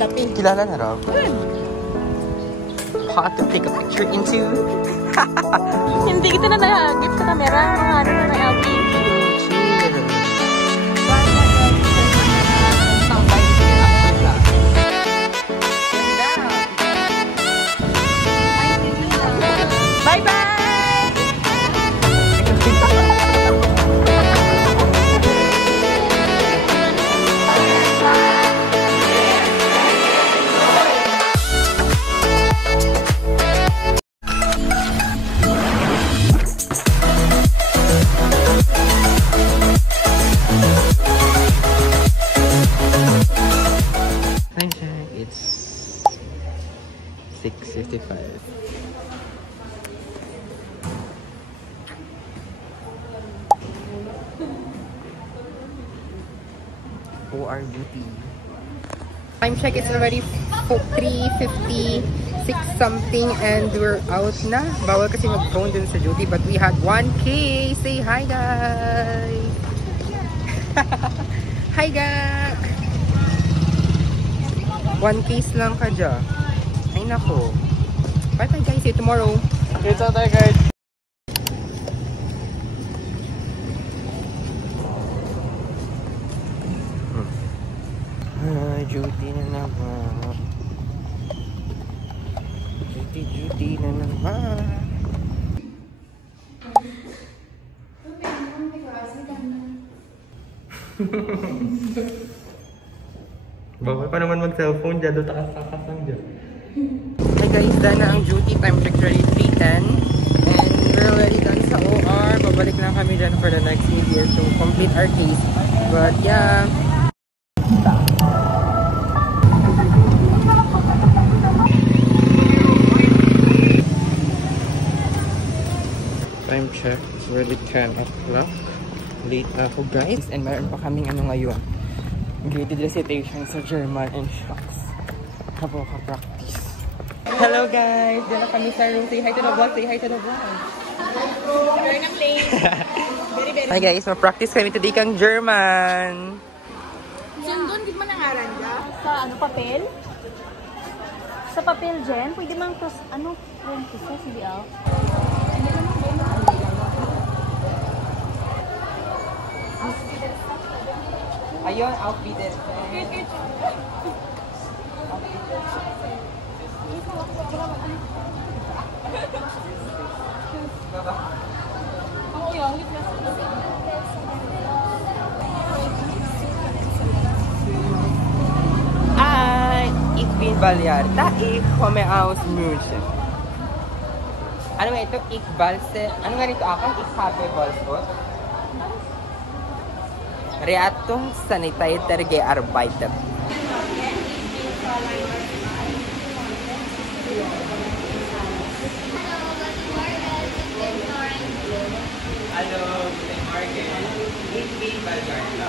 Tapi kilala na raw. Hot to take a picture into. Hindi kita na nahagip sa camera. Kung ano na na-LP. Bye-bye! It's 6:55. ORBT. Time check, it's already 3:56 something and we're out na. Bawal kasi mag-phone dun sa duty but we had 1K. Say hi guys! Hi guys! 1K lang ka dyan. Ay nako. Bye bye guys, see you tomorrow. Okay, so tayo guys. Duty na naman. Duty na naman. Bawal pa naman mag-cellphone dyan. Doon takasakasang dyan. Hi guys, done na ang duty. Time check ready 3:10 and we're already done sa OR. Babalik lang kami dyan for the next media to complete our case. But yeah. Time check, it's already 10 o'clock. Late ako guys. And mayroon pa kaming ano ngayon. Graded recitation sa German and shocks. Practice. Hello guys! Diyan na kami sa room. Say hi to the vlog. Say hi to the vlog. Turn ang lane. Very, very. Hi guys, ma-practice kami today kang German. Sundon, di mo nangaran ka? Sa ano, papel? Sa papel, Jen? Pwede mang cross, ano, print isa, sige ah. Ayun, outfitted. Ich bin Vallarta, ich komme aus München. Ano nga ito? Ich balse. Ano nga nito akong? Ich habe Wolfsburg. Reatong Sanitator gearbeitet. Hallo, guten Morgen. Ich bin Vallarta.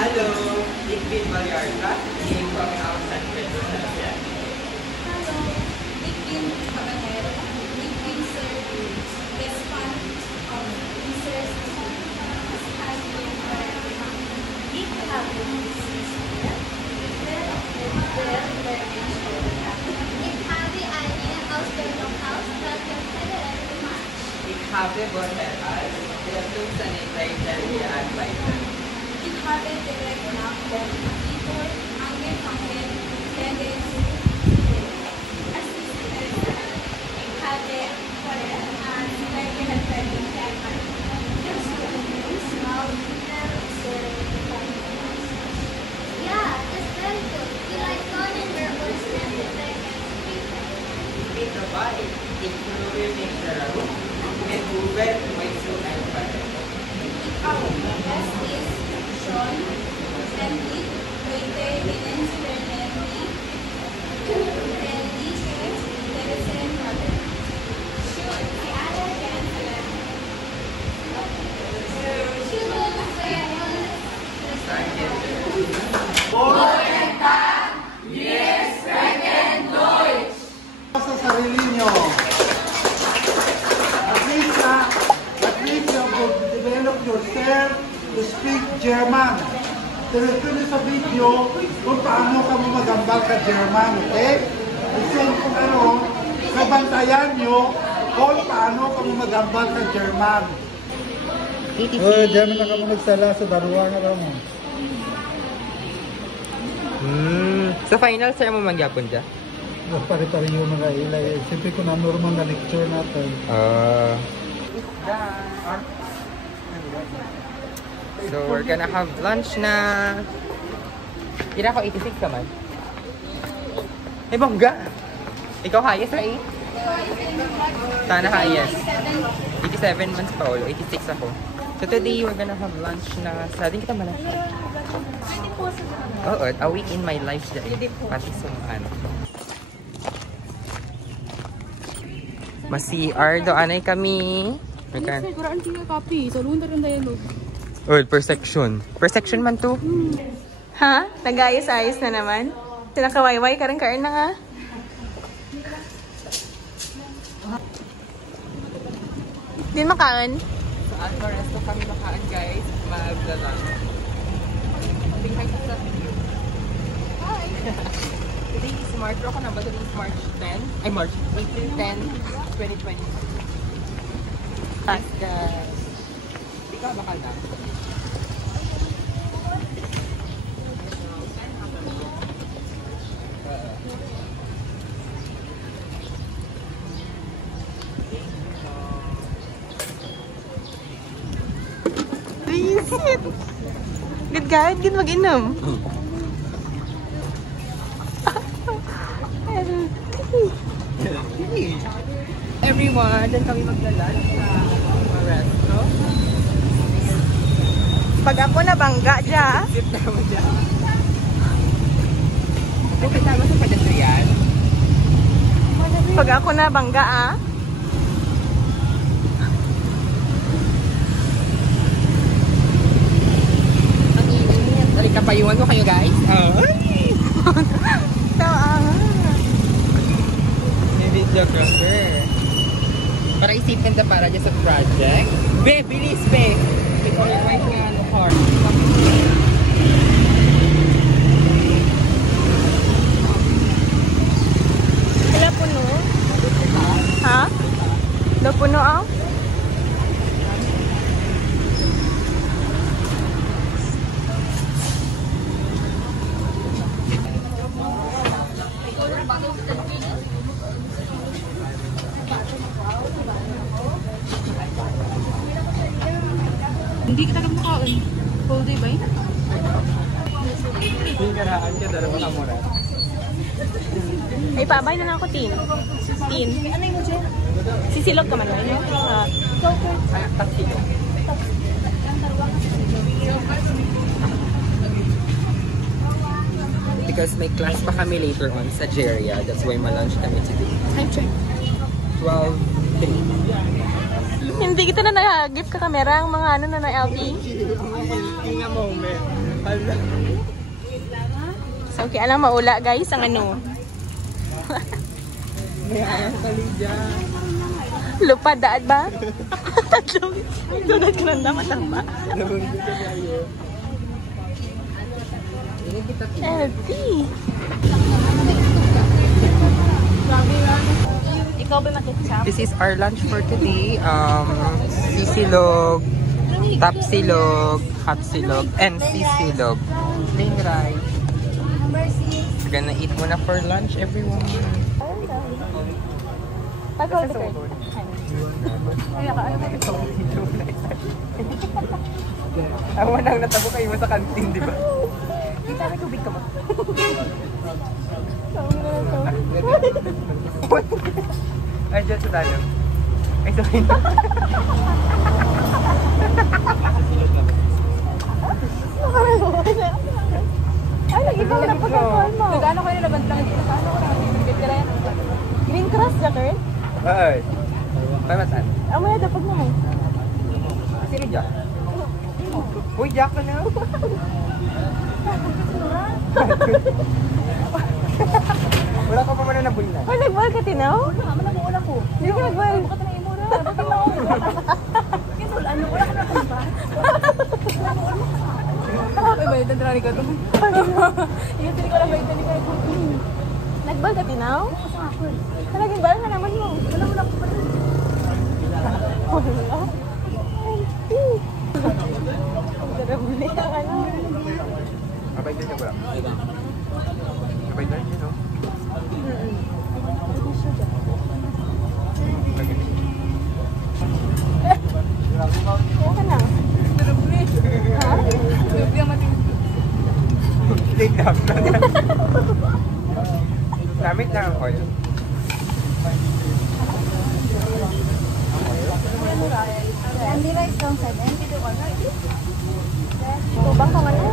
Hallo, ich bin Vallarta. Ich komme aus San Pedro. Hallo, ich bin Habanero. Ich bin Sergio. Gespannt auf dieses Ich habe eine Ausbildung aus Belgien Federal gemacht. Ich habe vorher als Rettungssanitäter gearbeitet. Ich habe direkt nach dem Abitur angefangen, Ich hatte vorher als Pflegehelferin gearbeitet. Das war wieder sehr spannend. Ja, das wäre gut. Vielleicht können wir uns treffen. Mit dabei, ich probiere mich darauf, mit Uber mein Sohn einpacken. Das ist schon sämtlich heute Willensverlängerung. Religiös Interessen haben. German. Tinignan niyo sa video kung paano ka magambal ka German, okay? Isang kung ano, kabantayan niyo kung paano ka magambal ka German. Oh, German na ka mo nagsala sa daruwa nga ka mo. Sa final, sir mo magyapon dyan? Pare-pare yung mga ilay. Siyempre kung na normal na lecture natin. So we're gonna have lunch na. Kira ko 86 ka man. Eh bongga. Ikaw highest right? Sana highest. 87 months pa ulo, 86 ako. So today we're gonna have lunch na sa din kita malaki. Oo, a week in my life dyan. Pati sumaan. Mas-CR do anay kami. Siguraan tinggal kapi. Salun na rin dialog. Oh, per section. Per section man to. Ha? Nag-ayos-ayos na naman? Sinakawayway ka rin na nga. Di makaan? Sa Alpha Resto kami makaan guys. Maglalang. Hi! Today is March. Ako na ba? Today is March 10? Ay, March 18, 10, 2020. Yes, guys. Hindi ka bakal na. Visit! Good guide, good mag-inom. Everyone, dyan kami maglalunch sa resto. Pag ako nabangga dyan. Sip na mo dyan. Kung kasama sa pedestrian. Pag ako nabangga Ang init. Balik kapayuan ko kayo guys. May videographer. Para isipin na para dyan sa project. Be, bilis be! Ikaw yung right nga ano car. Sila puno? Ha? Do puno Hindi kita kamakaon. Whole day ba yun? Hindi karaan ka dalawa ka mura. Ay, pabay na lang ako, Tin. Tin. Ano yung dyan? Sisilog ka man ba yun? Ay, taksi ko. Because may class pa kami later on sa Jeria. That's why ma-lunch kami today. Hi, check. 12:03. Hindi kita na nag-gift ka kamera ang mga ano na LV. Hindi nga moment. Hala. So, okay, alam maula guys ang ano. May ayang tali dyan. Lupa daad ba? Tatlong. Tunod ka nang damatang ba? Nabundi ka kayo. LV. Ikaw ba makikisap? This is our lunch for today. Sisilog, tapsilog, hotsilog, and sisilog. Plain rice. We're gonna eat muna for lunch, everyone. Pag-hold ka. Awa nang natabo kayo mo sa kantin, di ba? Kita may tubig ka ba? Ay, dyan sa tayo. Ay, sorry. Ay, nag-ikaw na pagkakuan mo. Nag-ano kayo na labant lang dito? Ano ko na? Green cross, Jacker? Ay. Pamatan. Amaya, dapat mo mo. Sino Jack? Uy, Jack ka na. Wala ka pa man na nabulinan. Ay, nag-ball ka tinaw? Wala, wala ko. Hindi ka nag-ball. Bakit na imura? Bakit na ako? Ano, wala ka na ba? Ay, bayad na drari ka doon. Iyasin ko lang bayad na ka doon. Nagbal ka tinaw? Talaging bala na naman mo. Wala ko pa rin. Wala. Ang sarap mo niya. Abay din niya ba? Abay din niya, no? Kaya ka na. Ha? Take up na nga. Gamit na ang oil. Candy rice lang 7. Tubang ka ano?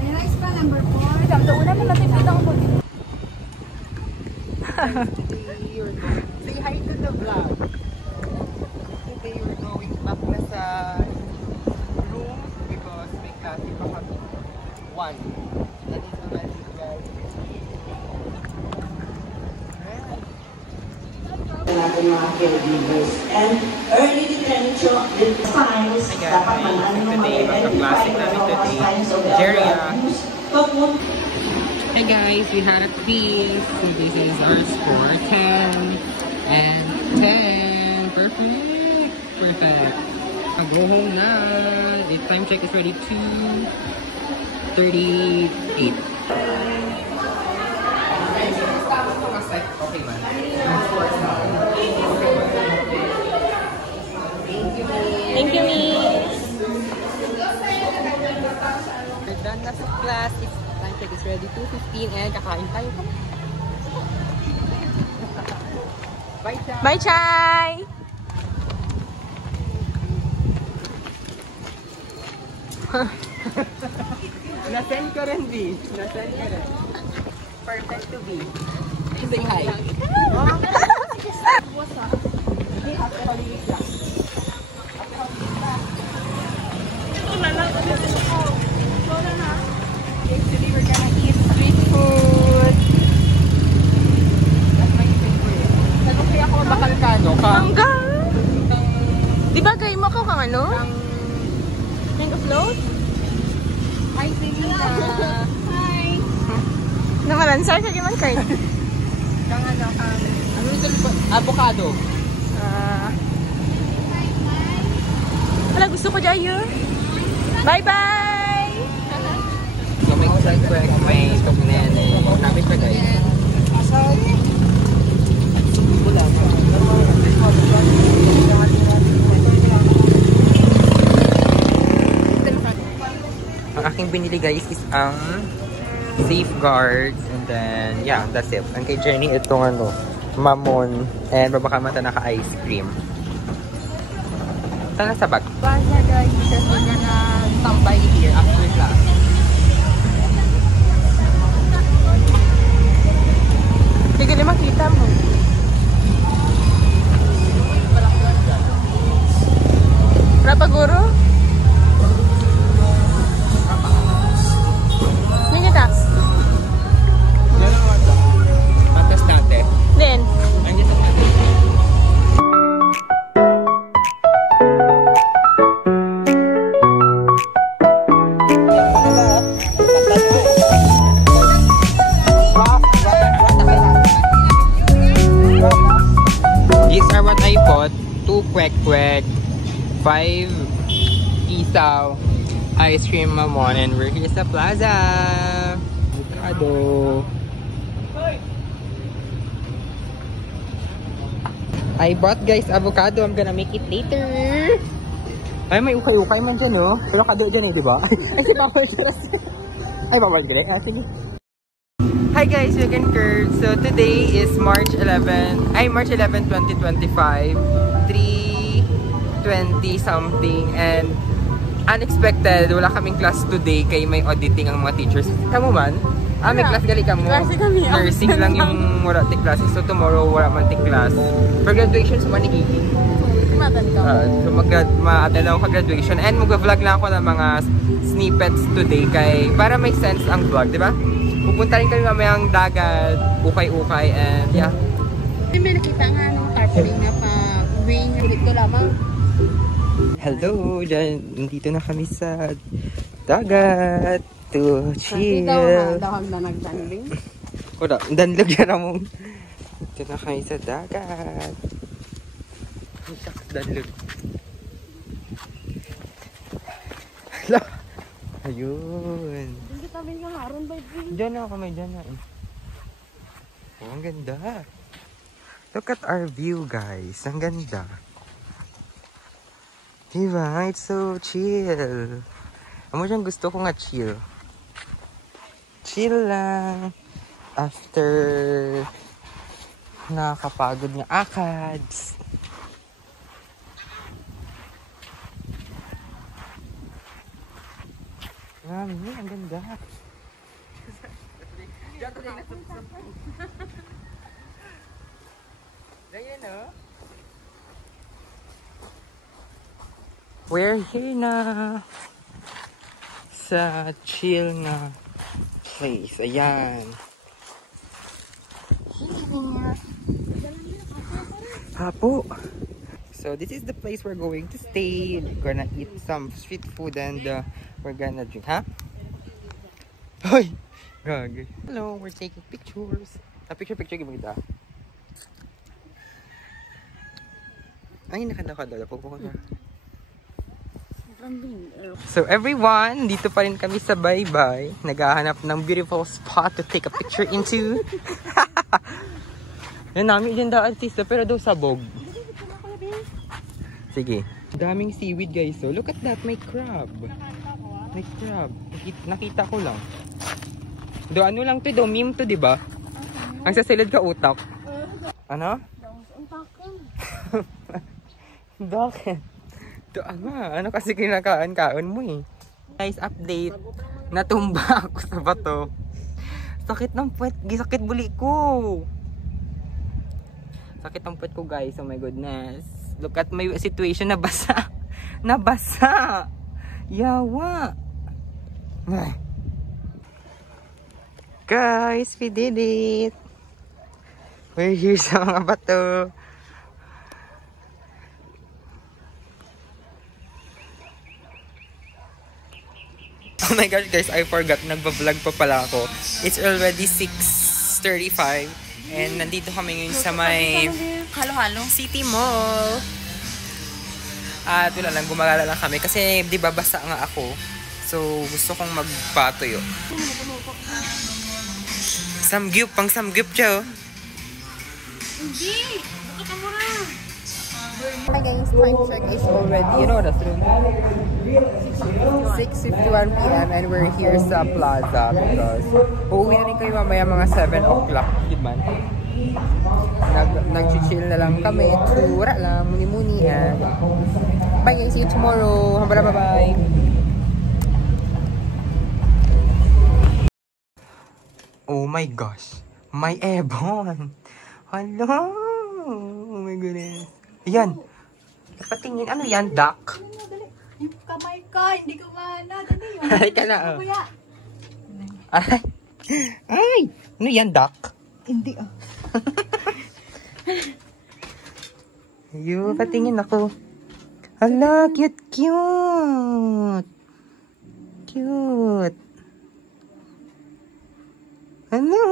May rice pa number 4. Ito, una mo natin kita ko po. Say hi to the vlog. Today we're going back na sa room because may klase pa kami. 1. That is the magic, guys. natin mga caregivers and early detention signs dapat man ano mag-identify ng signs of the abuse. Hey guys, we had a quiz. So this is our score 10 and 10. Perfect. Perfect. Go home na. The time check is ready 2:38. Okay man. Thank you, Miss. We're done na sa class. It's time check is ready 2:15 and kakain tayo. Bye, Chai! Bye, Chai! Nasend ko rin, B. Nasend ko rin. Perfect to be. Say hi. Actually, we're gonna eat street food. That's my favorite. Ano kaya ako bakal ka, no? Hanggang! Di ba gay mo ako kang ano? Kind of float? Hi, Sinita. Hi! Namalansar ka giman kayo? Kang ano, ano ito? Avocado. Wala, gusto ko dyan yun. Bye-bye! So may kusag-kwek, may tuknene. Sabi pa guys. Ang aking binili guys is ang Safeguard. And then, yeah, that's it. Ang kay Jenny, itong ano, mamon. And babakamata naka-ice cream. Sana sa bag. Bye guys, because we're gonna tambay here after class. Sige, makita mo. Berapa guru? Ini kita. Patas natin. Then. Andiyan sa natin. These are what I bought. 2 kwek-kwek, 5 isaw, ice cream mamon, and we're here sa plaza. Avocado. I bought guys avocado. I'm gonna make it later. Ay, may ukay-ukay man dyan, no? Pero kado dyan eh, di ba? Ay, si Papa Diyos. Ay, Papa Diyos. Ah, sige. Hi guys, Vegan Curd. So today is March 11, 2025. 3:20 something. And unexpected, wala kaming class today kay may auditing ang mga teachers. Kamu man? May class gali ka mo. Klase kami. Nursing lang yung wala ti klase. So tomorrow wala man ti class. For graduation, so manigiging. Matan ka. So ma-attend ako ka-graduation. And mag-vlog lang ako ng mga snippets today kay para make sense ang vlog, di ba? Pupunta rin kami mamayang dagat, ukay-ukay, and yeah. May nakita nga nung tarpaulin nga pa wing dito lamang. Hello, nandito na kami sa dagat to chill. Dahag na nagdanling. Wala, danlog yan among. Dito na kami sa dagat. Danlog. Hala. Ayun. Hindi kami nga haron by wing. Diyan na kami, diyan na. Oh, ang ganda. Look at our view, guys. Ang ganda. Diba? It's so chill. Amo siyang gusto ko nga chill. Chill lang. After nakakapagod nga akads. Mami, ang ganda. Ayan, oh. We're here na sa chill na place. Ayan. Hapo. So this is the place we're going to stay. We're gonna eat some street food and we're gonna drink. Huh? Hoy! Gag. Hello, we're taking pictures. Picture gimita. Ay, nakadala po na. So everyone, dito pa rin kami sa Baybay. Naghahanap ng beautiful spot to take a picture into. Yan namin dyan daan tista, pero daw sabog. Sige. Daming seaweed guys. So look at that, may crab. May crab. Nakita ko lang. Do ano lang to, do meme to, di ba? Ang sasilid ka utak. Ano? Bakit? Ito ano kasi kinakain-kain mo eh. Guys, update. Natumba ako sa bato. Sakit ng puwet. Sakit buli ko. Sakit ng puwet ko guys. Oh my goodness. Look at my situation. Nabasa. Nabasa. Yawa. Ay. Guys, we did it. We're here sa mga bato. Oh my gosh guys, I forgot, nagba-vlog pa pala ako. It's already 6:35 and nandito kami ngayon sa may Halo-halo. City Mall. At wala lang, gumagala lang kami kasi di ba basa nga ako. So gusto kong magpatuyo. Samgyup, pang samgyup siya. Hindi! Baka mo na! Hi guys, time check is already, you know what that's 6:51 PM and we're here sa plaza because uuwi na rin kayo mamaya mga 7 o'clock, diba? Nag-chill na lang kami to wala lang, muni-muni and bye guys, see you tomorrow. Bye-bye. Oh my gosh, my ebon. Hello! Oh my goodness. Ayan. Patingin. Ano yan? Duck? Yung kamay ka, hindi ka mana. Dali yun. Ay ka na. Oh. Ay. Ay! Ano yan? Duck? Hindi ah. Ayun, patingin ako. Hala, cute, cute. Cute. Ano?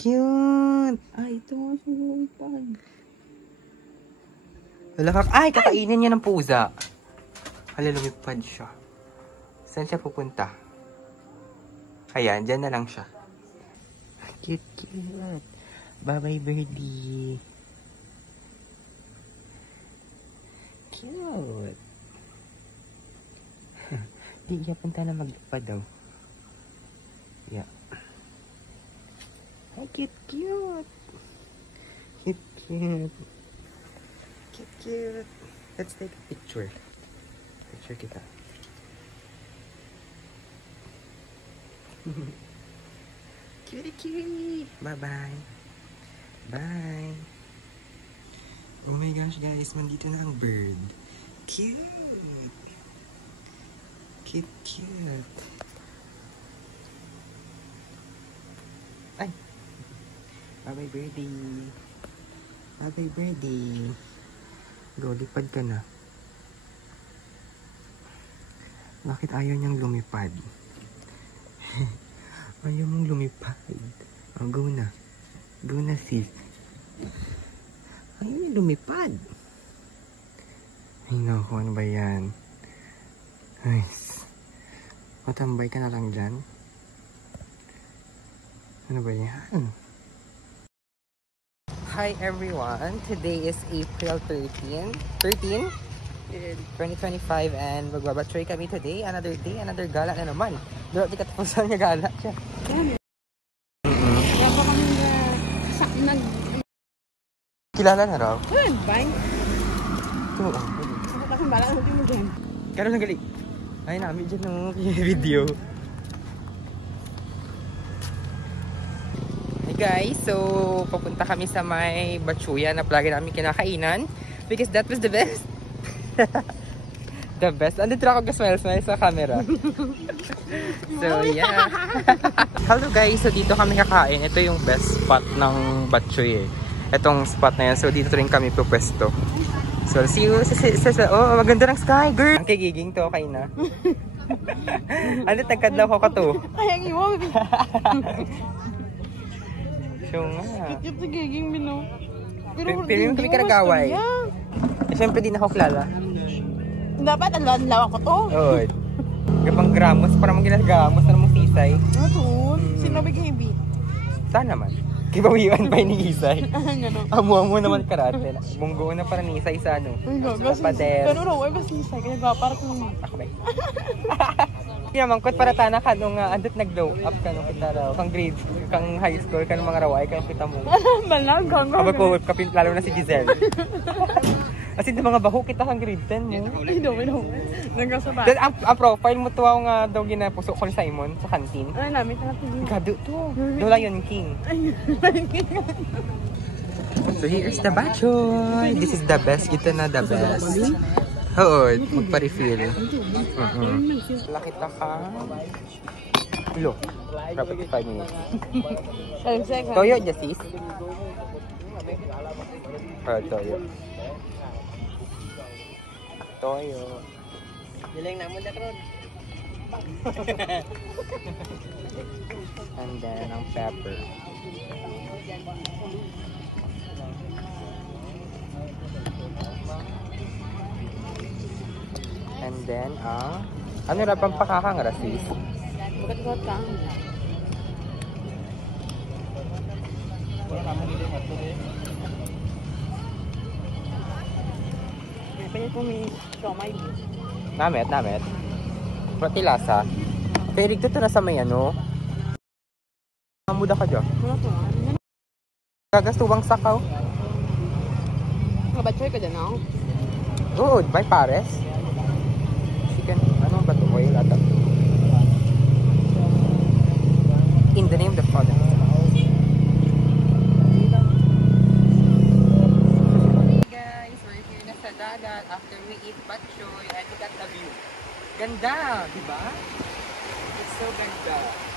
Cute. Ay, ito nga sumupan. Wala ka. Ay, kakainin niya ng pusa. Hala, lumipad siya. Saan siya pupunta? Ayan, dyan na lang siya. Cute, cute. Bye-bye, birdie. Cute. Di niya punta na maglipad daw. Yeah. Hi, cute, cute. Cute, cute. Cute, cute. Let's take a picture. Picture kita. Cutie, cutie. Bye-bye. Bye. Oh my gosh, guys. Nandito na ang bird. Cute. Cute, cute. Ay. Bye-bye, birdie. Bye-bye, birdie. Go, lipad ka na. Bakit ayaw niyang lumipad? Ayaw mong lumipad. Oh, go na. Go na, sis. Ayaw niya lumipad. Ay, naku, ano ba yan? Ay, matambay ka na lang dyan. Ano ba yan? Hi everyone! Today is April 13, 2025 and magbabatray kami today. Another day, another gala na naman. Doon di katapusan niya gala siya. Kaya pa kami nag... Kilala na raw? Bye. Ito mo. Sakot akong bala. Ano mo dyan? Karoon na gali. Ay namin dyan ng video. Hey guys, so papunta kami sa may Batsuya na palagi namin kinakainan because that was the best. The best. Andito ako ka-smile sa camera. So yeah. Hello guys, so dito kami kakain. Ito yung best spot ng Batsuya. Itong spot na yan. So dito rin kami pupwesto. So see you oh, maganda ng sky, girl. Ang kigiging to, okay na. Ano, tagkadlaw ko ka to. Ay, ang iwa. So nga. Kikit sa giging mino. Pero kami karagaway. Siyempre di na ako kilala. Dapat ang lawa ko to. Oo. Gapang gramos, para mong ginagamos na mong sisay. Ano to? Sino big-heavy? Saan naman? Kibawiwan pa ni Isay. Ano? Amo-amo naman karate. Bunggo na para ni Isay sa ano. Sa pader. Pero raw, ay bas nisay. Kaya ba, para kung... Ako ba? Mangkot para tana ka nung andot nag-glow up ka nung kita raw. Kang grade, kang high school, ka nung mga raway, kaya kita mo. Balag, hanggang. Kapag po, lalo na si Giselle. As in, mga baho kita kang grade 10 mo. Ay, dumi. Nagkasabay. Then, ang profile mo tuwa nga daw ginapuso ko ni Simon sa kantin. Ay, namin natin. Gado to. The Lion King. So here's the Batchoy. This is the best. Ito na the best. Oo, magpa-refill. Lakita ka. Ilo. Dapat 5 minutes. Toyo, Jasis. Toyo. Toyo. Diling na mo na karon. And then ang pepper. And then ano ra bang pakakang rasis? Bukat-bukat ka. Pwede po may siomay. Namet. Pati lasa. Pero dito na sa may ano. Muda ka dyan. Ano to? Gagastuwang sakaw. Mabatchoy ka dyan ako. Oo, by pares. Chicken, ano ba ito? Oil ata. In the name of the Father. Guys, we're here na sa dagat after we eat batchoy and we got the view. Ganda, di ba? It's so ganda.